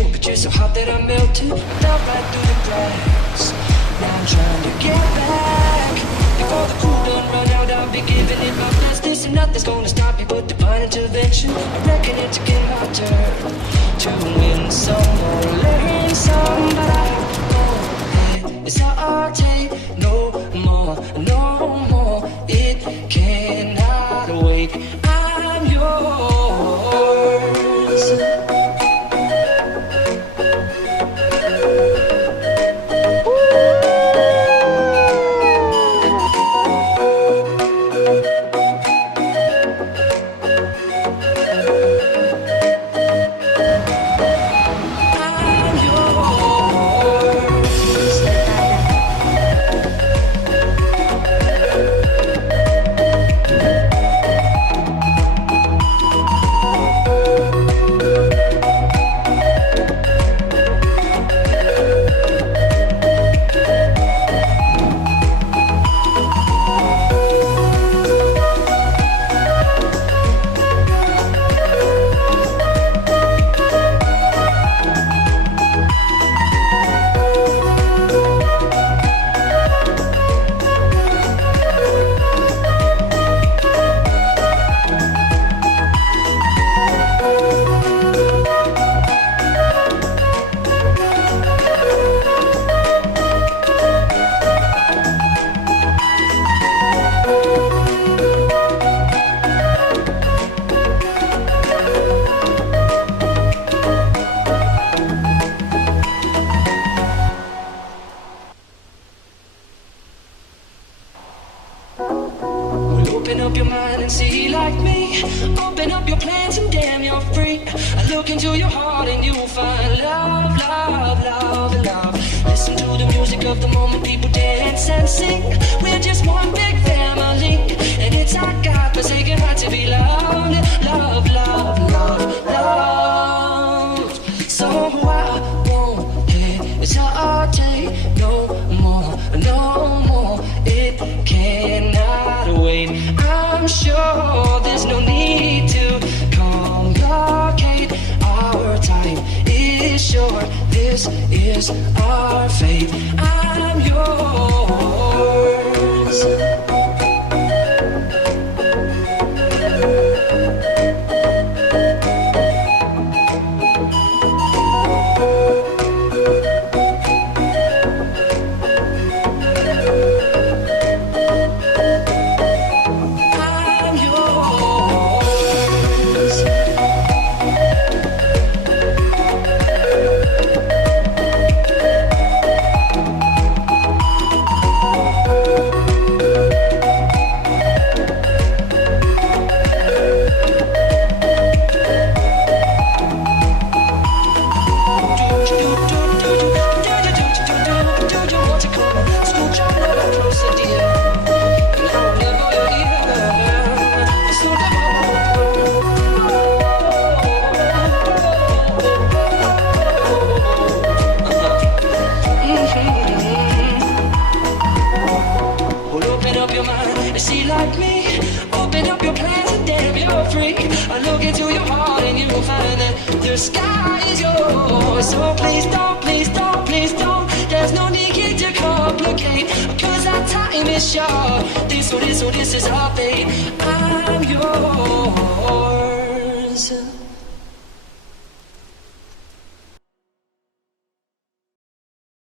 you, but you're so hot that I melted. Fell right through the cracks. Now I'm trying to get back. Before the cool done run out, I'll be giving it my best. This and nothing's gonna stop me but divine intervention. I reckon it's again my turn to win some or learn some, but I know it's all take no more, no more. It cannot wait. I'm yours. Open up your mind and see like me. Open up your plans and damn, you're free. I look into your heart and you'll find love, love, love, love. Listen to the music of the moment, people dance and sing. We're just one big family, and it's our God-forsaken right to be loved. Love, love, love, love. So I won't hesitate no more, no more. It cannot wait. I'm sure there's no need to complicate. Our time is short. This is our fate. I'm yours. See like me, open up your plans and damn, you're free. I look into your heart and you'll find that the sky is yours. So please don't, please don't, please don't. There's no need to complicate, cause our time is short. This is our fate. I'm yours.